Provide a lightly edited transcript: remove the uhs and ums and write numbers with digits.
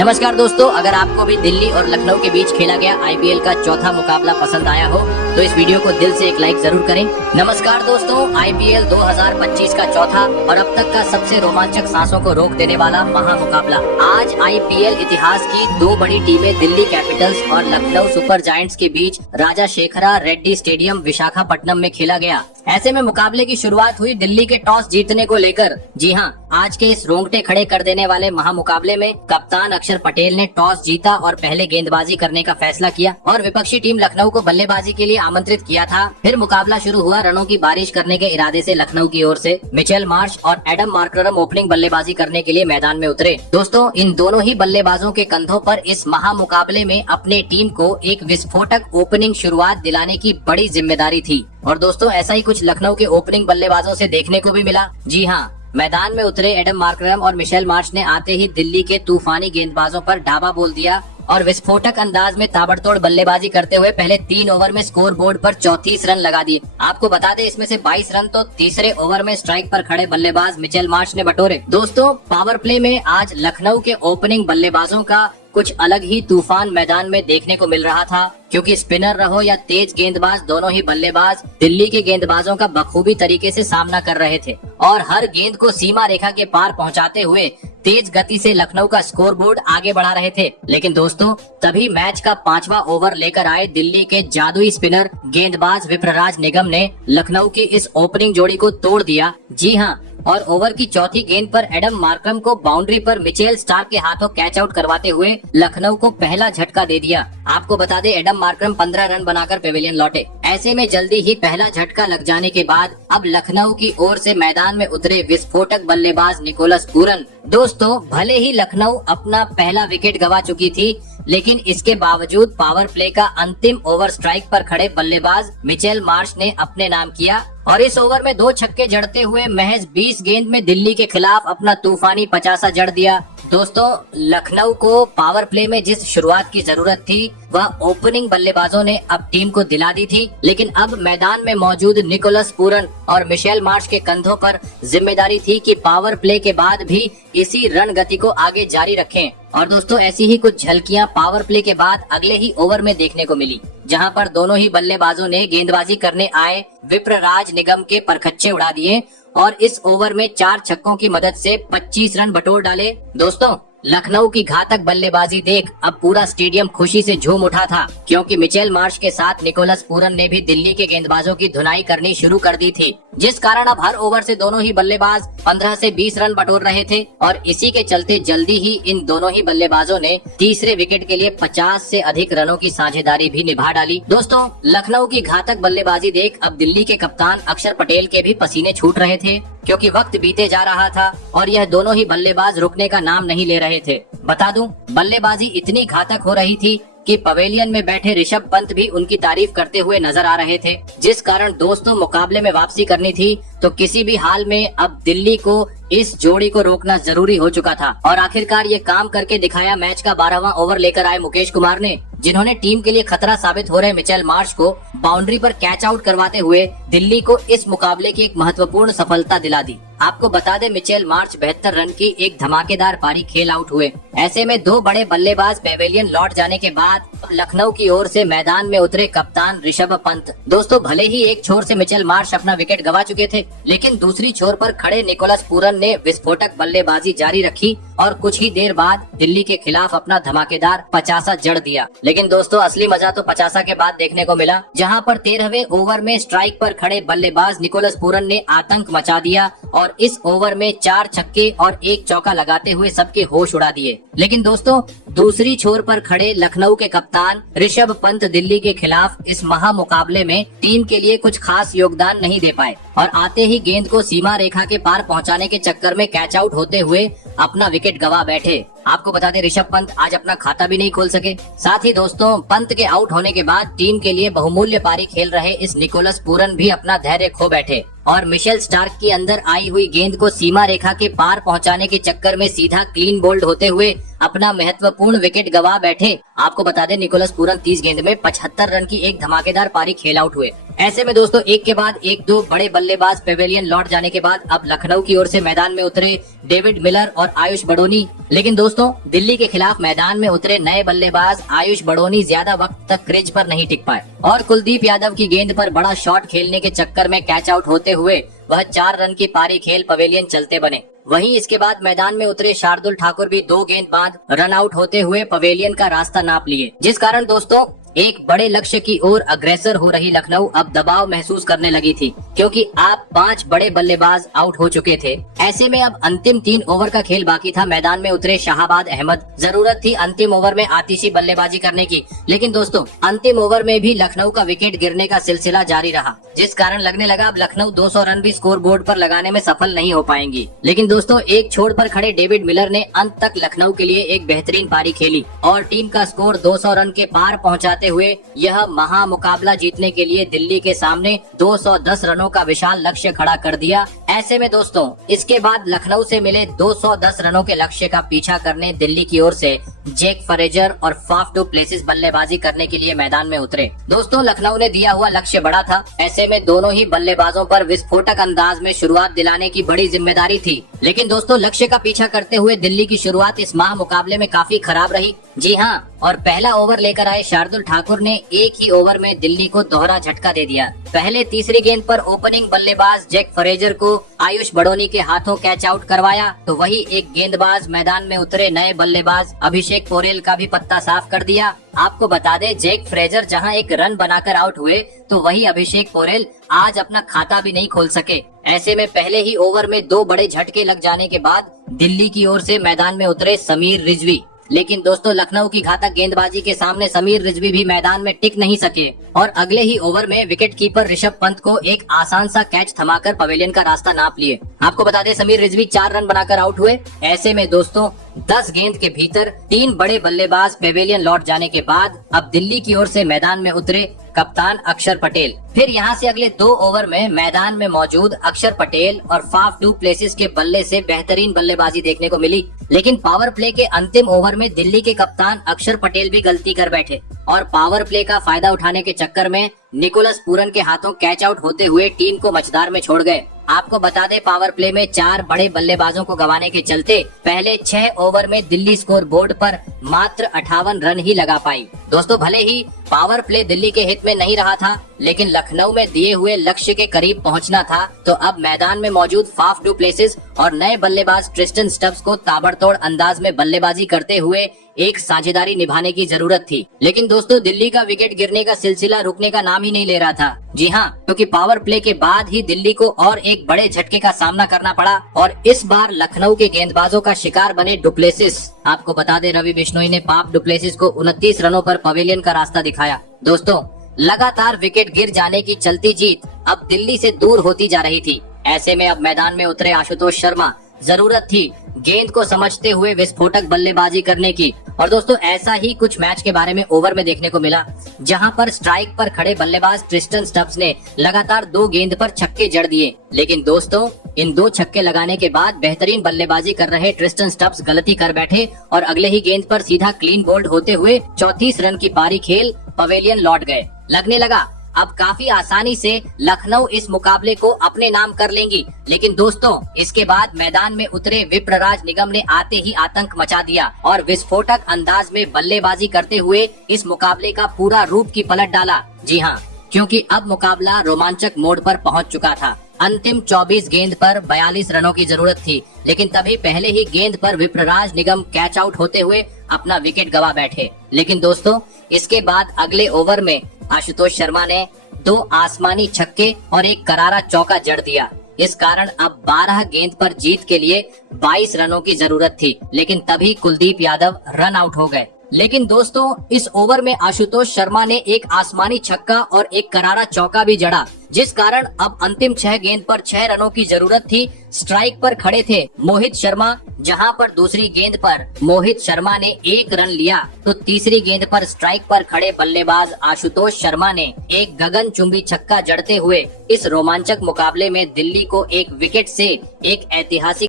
नमस्कार दोस्तों, अगर आपको भी दिल्ली और लखनऊ के बीच खेला गया आईपीएल का चौथा मुकाबला पसंद आया हो तो इस वीडियो को दिल से एक लाइक जरूर करें। नमस्कार दोस्तों, आईपीएल 2025 का चौथा और अब तक का सबसे रोमांचक सांसों को रोक देने वाला महामुकाबला आज आईपीएल इतिहास की दो बड़ी टीमें दिल्ली कैपिटल्स और लखनऊ सुपर जायंट्स के बीच राजा शेखरा रेड्डी स्टेडियम विशाखापट्टनम में खेला गया। ऐसे में मुकाबले की शुरुआत हुई दिल्ली के टॉस जीतने को लेकर। जी हां, आज के इस रोंगटे खड़े कर देने वाले महामुकाबले में कप्तान अक्षर पटेल ने टॉस जीता और पहले गेंदबाजी करने का फैसला किया और विपक्षी टीम लखनऊ को बल्लेबाजी के लिए आमंत्रित किया था। फिर मुकाबला शुरू हुआ। रनों की बारिश करने के इरादे से लखनऊ की ओर से मिचेल मार्श और एडम मार्करम ओपनिंग बल्लेबाजी करने के लिए मैदान में उतरे। दोस्तों, इन दोनों ही बल्लेबाजों के कंधों पर इस महामुकाबले में अपने टीम को एक विस्फोटक ओपनिंग शुरुआत दिलाने की बड़ी जिम्मेदारी थी। और दोस्तों, ऐसा ही कुछ लखनऊ के ओपनिंग बल्लेबाजों से देखने को भी मिला। जी हाँ, मैदान में उतरे एडम मार्करम और मिचेल मार्श ने आते ही दिल्ली के तूफानी गेंदबाजों पर डाबा बोल दिया और विस्फोटक अंदाज में ताबड़तोड़ बल्लेबाजी करते हुए पहले 3 ओवर में स्कोर बोर्ड पर 34 रन लगा दिए। आपको बता दें, इसमें से 22 रन तो तीसरे ओवर में स्ट्राइक पर खड़े बल्लेबाज मिचेल मार्श ने बटोरे। दोस्तों, पावर प्ले में आज लखनऊ के ओपनिंग बल्लेबाजों का कुछ अलग ही तूफान मैदान में देखने को मिल रहा था, क्योंकि स्पिनर रहो या तेज गेंदबाज, दोनों ही बल्लेबाज दिल्ली के गेंदबाजों का बखूबी तरीके से सामना कर रहे थे और हर गेंद को सीमा रेखा के पार पहुंचाते हुए तेज गति से लखनऊ का स्कोर बोर्ड आगे बढ़ा रहे थे। लेकिन दोस्तों, तभी मैच का 5वां ओवर लेकर आए दिल्ली के जादुई स्पिनर गेंदबाज विप्रराज निगम ने लखनऊ की इस ओपनिंग जोड़ी को तोड़ दिया। जी हाँ, और ओवर की चौथी गेंद पर एडम मार्करम को बाउंड्री पर मिचेल स्टार्क के हाथों कैच आउट करवाते हुए लखनऊ को पहला झटका दे दिया। आपको बता दें, एडम मार्करम 15 रन बनाकर पेविलियन लौटे। ऐसे में जल्दी ही पहला झटका लग जाने के बाद अब लखनऊ की ओर से मैदान में उतरे विस्फोटक बल्लेबाज निकोलस पूरन। दोस्तों, भले ही लखनऊ अपना पहला विकेट गंवा चुकी थी, लेकिन इसके बावजूद पावर प्ले का अंतिम ओवर स्ट्राइक पर खड़े बल्लेबाज मिचेल मार्श ने अपने नाम किया और इस ओवर में 2 छक्के जड़ते हुए महज 20 गेंद में दिल्ली के खिलाफ अपना तूफानी 50 जड़ दिया। दोस्तों, लखनऊ को पावर प्ले में जिस शुरुआत की जरूरत थी वह ओपनिंग बल्लेबाजों ने अब टीम को दिला दी थी, लेकिन अब मैदान में मौजूद निकोलस पूरन और मिचेल मार्श के कंधों पर जिम्मेदारी थी कि पावर प्ले के बाद भी इसी रन गति को आगे जारी रखें। और दोस्तों, ऐसी ही कुछ झलकियां पावर प्ले के बाद अगले ही ओवर में देखने को मिली, जहां पर दोनों ही बल्लेबाजों ने गेंदबाजी करने आए विप्रराज निगम के परखच्चे उड़ा दिए और इस ओवर में 4 छक्कों की मदद से 25 रन बटोर डाले। दोस्तों, लखनऊ की घातक बल्लेबाजी देख अब पूरा स्टेडियम खुशी से झूम उठा था, क्योंकि मिचेल मार्श के साथ निकोलस पूरन ने भी दिल्ली के गेंदबाजों की धुनाई करनी शुरू कर दी थी, जिस कारण अब हर ओवर से दोनों ही बल्लेबाज 15 से 20 रन बटोर रहे थे और इसी के चलते जल्दी ही इन दोनों ही बल्लेबाजों ने तीसरे विकेट के लिए 50 से अधिक रनों की साझेदारी भी निभा डाली। दोस्तों, लखनऊ की घातक बल्लेबाजी देख अब दिल्ली के कप्तान अक्षर पटेल के भी पसीने छूट रहे थे, क्योंकि वक्त बीते जा रहा था और यह दोनों ही बल्लेबाज रुकने का नाम नहीं ले रहे थे। बता दूं, बल्लेबाजी इतनी घातक हो रही थी कि पवेलियन में बैठे ऋषभ पंत भी उनकी तारीफ करते हुए नजर आ रहे थे, जिस कारण दोस्तों मुकाबले में वापसी करनी थी तो किसी भी हाल में अब दिल्ली को इस जोड़ी को रोकना जरूरी हो चुका था। और आखिरकार ये काम करके दिखाया मैच का 12वां ओवर लेकर आए मुकेश कुमार ने, जिन्होंने टीम के लिए खतरा साबित हो रहे मिचेल मार्श को बाउंड्री पर कैच आउट करवाते हुए दिल्ली को इस मुकाबले की एक महत्वपूर्ण सफलता दिला दी। आपको बता दें, मिचेल मार्श 72 रन की एक धमाकेदार पारी खेल आउट हुए। ऐसे में 2 बड़े बल्लेबाज पेविलियन लौट जाने के बाद लखनऊ की ओर से मैदान में उतरे कप्तान ऋषभ पंत। दोस्तों, भले ही एक छोर से मिचेल मार्श अपना विकेट गंवा चुके थे, लेकिन दूसरी छोर पर खड़े निकोलस पूरन ने विस्फोटक बल्लेबाजी जारी रखी और कुछ ही देर बाद दिल्ली के खिलाफ अपना धमाकेदार 50 जड़ दिया। लेकिन दोस्तों, असली मजा तो 50 के बाद देखने को मिला, जहां पर 13वें ओवर में स्ट्राइक पर खड़े बल्लेबाज निकोलस पूरन ने आतंक मचा दिया और इस ओवर में 4 छक्के और 1 चौका लगाते हुए सबके होश उड़ा दिए। लेकिन दोस्तों, दूसरी छोर पर खड़े लखनऊ के कप्तान ऋषभ पंत दिल्ली के खिलाफ इस महामुकाबले में टीम के लिए कुछ खास योगदान नहीं दे पाए और आते ही गेंद को सीमा रेखा के पार पहुंचाने के चक्कर में कैच आउट होते हुए अपना विकेट गंवा बैठे। आपको बता दें, ऋषभ पंत आज अपना खाता भी नहीं खोल सके। साथ ही दोस्तों, पंत के आउट होने के बाद टीम के लिए बहुमूल्य पारी खेल रहे इस निकोलस पूरन भी अपना धैर्य खो बैठे और मिचेल स्टार्क की अंदर आई हुई गेंद को सीमा रेखा के पार पहुंचाने के चक्कर में सीधा क्लीन बोल्ड होते हुए अपना महत्वपूर्ण विकेट गंवा बैठे। आपको बता दें, निकोलस पूरन 30 गेंद में 75 रन की एक धमाकेदार पारी खेल आउट हुए। ऐसे में दोस्तों एक के बाद एक दो बड़े बल्लेबाज पेवेलियन लौट जाने के बाद अब लखनऊ की ओर से मैदान में उतरे डेविड मिलर और आयुष बड़ोनी। लेकिन दोस्तों दिल्ली के खिलाफ मैदान में उतरे नए बल्लेबाज आयुष बड़ोनी ज्यादा वक्त तक क्रीज पर नहीं टिक पाए और कुलदीप यादव की गेंद पर बड़ा शॉट खेलने के चक्कर में कैच आउट होते हुए वह 4 रन की पारी खेल पवेलियन चलते बने। वहीं इसके बाद मैदान में उतरे शार्दुल ठाकुर भी 2 गेंद बाद रन आउट होते हुए पवेलियन का रास्ता नाप लिए, जिस कारण दोस्तों एक बड़े लक्ष्य की ओर अग्रसर हो रही लखनऊ अब दबाव महसूस करने लगी थी, क्योंकि आप 5 बड़े बल्लेबाज आउट हो चुके थे। ऐसे में अब अंतिम 3 ओवर का खेल बाकी था। मैदान में उतरे शाहाबाद अहमद। जरूरत थी अंतिम ओवर में आतिशी बल्लेबाजी करने की, लेकिन दोस्तों अंतिम ओवर में भी लखनऊ का विकेट गिरने का सिलसिला जारी रहा, जिस कारण लगने लगा अब लखनऊ 200 रन भी स्कोर बोर्ड पर लगाने में सफल नहीं हो पाएंगी। लेकिन दोस्तों एक छोर पर खड़े डेविड मिलर ने अंत तक लखनऊ के लिए एक बेहतरीन पारी खेली और टीम का स्कोर 200 रन के पार पहुंचाते हुए यह महा मुकाबला जीतने के लिए दिल्ली के सामने 210 रनों का विशाल लक्ष्य खड़ा कर दिया। ऐसे में दोस्तों इसके बाद लखनऊ से मिले 210 रनों के लक्ष्य का पीछा करने दिल्ली की ओर से जैक फ्रेजर और फाफ डू प्लेसिस बल्लेबाजी करने के लिए मैदान में उतरे। दोस्तों लखनऊ ने दिया हुआ लक्ष्य बड़ा था, ऐसे में दोनों ही बल्लेबाजों पर विस्फोटक अंदाज में शुरुआत दिलाने की बड़ी जिम्मेदारी थी। लेकिन दोस्तों लक्ष्य का पीछा करते हुए दिल्ली की शुरुआत इस माह मुकाबले में काफी खराब रही। जी हाँ, और पहला ओवर लेकर आए शार्दुल ठाकुर ने एक ही ओवर में दिल्ली को दोहरा झटका दे दिया। पहले तीसरी गेंद पर ओपनिंग बल्लेबाज जैक फ्रेजर को आयुष बड़ोनी के हाथों कैच आउट करवाया, तो वही एक गेंदबाज मैदान में उतरे नए बल्लेबाज अभिषेक पोरेल का भी पत्ता साफ कर दिया। आपको बता दें जैक फ्रेजर जहां एक रन बनाकर आउट हुए, तो वही अभिषेक पोरेल आज अपना खाता भी नहीं खोल सके। ऐसे में पहले ही ओवर में 2 बड़े झटके लग जाने के बाद दिल्ली की ओर से मैदान में उतरे समीर रिजवी। लेकिन दोस्तों लखनऊ की घातक गेंदबाजी के सामने समीर रिजवी भी मैदान में टिक नहीं सके और अगले ही ओवर में विकेट कीपर ऋषभ पंत को एक आसान सा कैच थमाकर पवेलियन का रास्ता नाप लिए। आपको बता दें समीर रिजवी 4 रन बनाकर आउट हुए। ऐसे में दोस्तों 10 गेंद के भीतर 3 बड़े बल्लेबाज पवेलियन लौट जाने के बाद अब दिल्ली की ओर से मैदान में उतरे कप्तान अक्षर पटेल। फिर यहां से अगले 2 ओवर में मैदान में मौजूद अक्षर पटेल और फाफ डू प्लेसिस के बल्ले से बेहतरीन बल्लेबाजी देखने को मिली। लेकिन पावर प्ले के अंतिम ओवर में दिल्ली के कप्तान अक्षर पटेल भी गलती कर बैठे और पावर प्ले का फायदा उठाने के चक्कर में निकोलस पूरन के हाथों कैच आउट होते हुए टीम को मझदार में छोड़ गए। आपको बता दें पावर प्ले में 4 बड़े बल्लेबाजों को गंवाने के चलते पहले 6 ओवर में दिल्ली स्कोर बोर्ड पर मात्र 58 रन ही लगा पाई। दोस्तों भले ही पावर प्ले दिल्ली के हित में नहीं रहा था, लेकिन लखनऊ में दिए हुए लक्ष्य के करीब पहुंचना था, तो अब मैदान में मौजूद फाफ डू प्लेसिस और नए बल्लेबाज ट्रिस्टन स्टब्स को ताबड़तोड़ अंदाज में बल्लेबाजी करते हुए एक साझेदारी निभाने की जरूरत थी। लेकिन दोस्तों दिल्ली का विकेट गिरने का सिलसिला रुकने का नाम ही नहीं ले रहा था। जी हाँ, क्योंकि पावर प्ले के बाद ही दिल्ली को और एक बड़े झटके का सामना करना पड़ा और इस बार लखनऊ के गेंदबाजों का शिकार बने डुप्लेसिस। आपको बता दें रवि बिश्नोई ने पाप डुप्लेसिस को 29 रनों पर पवेलियन का रास्ता दिखाया। दोस्तों लगातार विकेट गिर जाने की चलती जीत अब दिल्ली से दूर होती जा रही थी। ऐसे में अब मैदान में उतरे आशुतोष शर्मा। जरूरत थी गेंद को समझते हुए विस्फोटक बल्लेबाजी करने की और दोस्तों ऐसा ही कुछ मैच के बारे में ओवर में देखने को मिला, जहां पर स्ट्राइक पर खड़े बल्लेबाज ट्रिस्टन स्टब्स ने लगातार 2 गेंद पर छक्के जड़ दिए। लेकिन दोस्तों इन 2 छक्के लगाने के बाद बेहतरीन बल्लेबाजी कर रहे ट्रिस्टन स्टब्स गलती कर बैठे और अगले ही गेंद पर सीधा क्लीन बोल्ड होते हुए 34 रन की पारी खेल पवेलियन लौट गए। लगने लगा अब काफी आसानी से लखनऊ इस मुकाबले को अपने नाम कर लेंगी। लेकिन दोस्तों इसके बाद मैदान में उतरे विप्रराज निगम ने आते ही आतंक मचा दिया और विस्फोटक अंदाज में बल्लेबाजी करते हुए इस मुकाबले का पूरा रूप की पलट डाला। जी हाँ, क्योंकि अब मुकाबला रोमांचक मोड़ पर पहुंच चुका था। अंतिम 24 गेंद पर 42 रनों की जरूरत थी, लेकिन तभी पहले ही गेंद पर विप्रराज निगम कैच आउट होते हुए अपना विकेट गवा बैठे। लेकिन दोस्तों इसके बाद अगले ओवर में आशुतोष शर्मा ने 2 आसमानी छक्के और एक करारा चौका जड़ दिया। इस कारण अब 12 गेंद पर जीत के लिए 22 रनों की जरूरत थी, लेकिन तभी कुलदीप यादव रन आउट हो गए। लेकिन दोस्तों इस ओवर में आशुतोष शर्मा ने एक आसमानी छक्का और एक करारा चौका भी जड़ा, जिस कारण अब अंतिम 6 गेंद पर 6 रनों की जरूरत थी। स्ट्राइक पर खड़े थे मोहित शर्मा, जहां पर दूसरी गेंद पर मोहित शर्मा ने 1 रन लिया, तो तीसरी गेंद पर स्ट्राइक पर खड़े बल्लेबाज आशुतोष शर्मा ने एक गगनचुंबी छक्का जड़ते हुए इस रोमांचक मुकाबले में दिल्ली को एक विकेट से एक ऐतिहासिक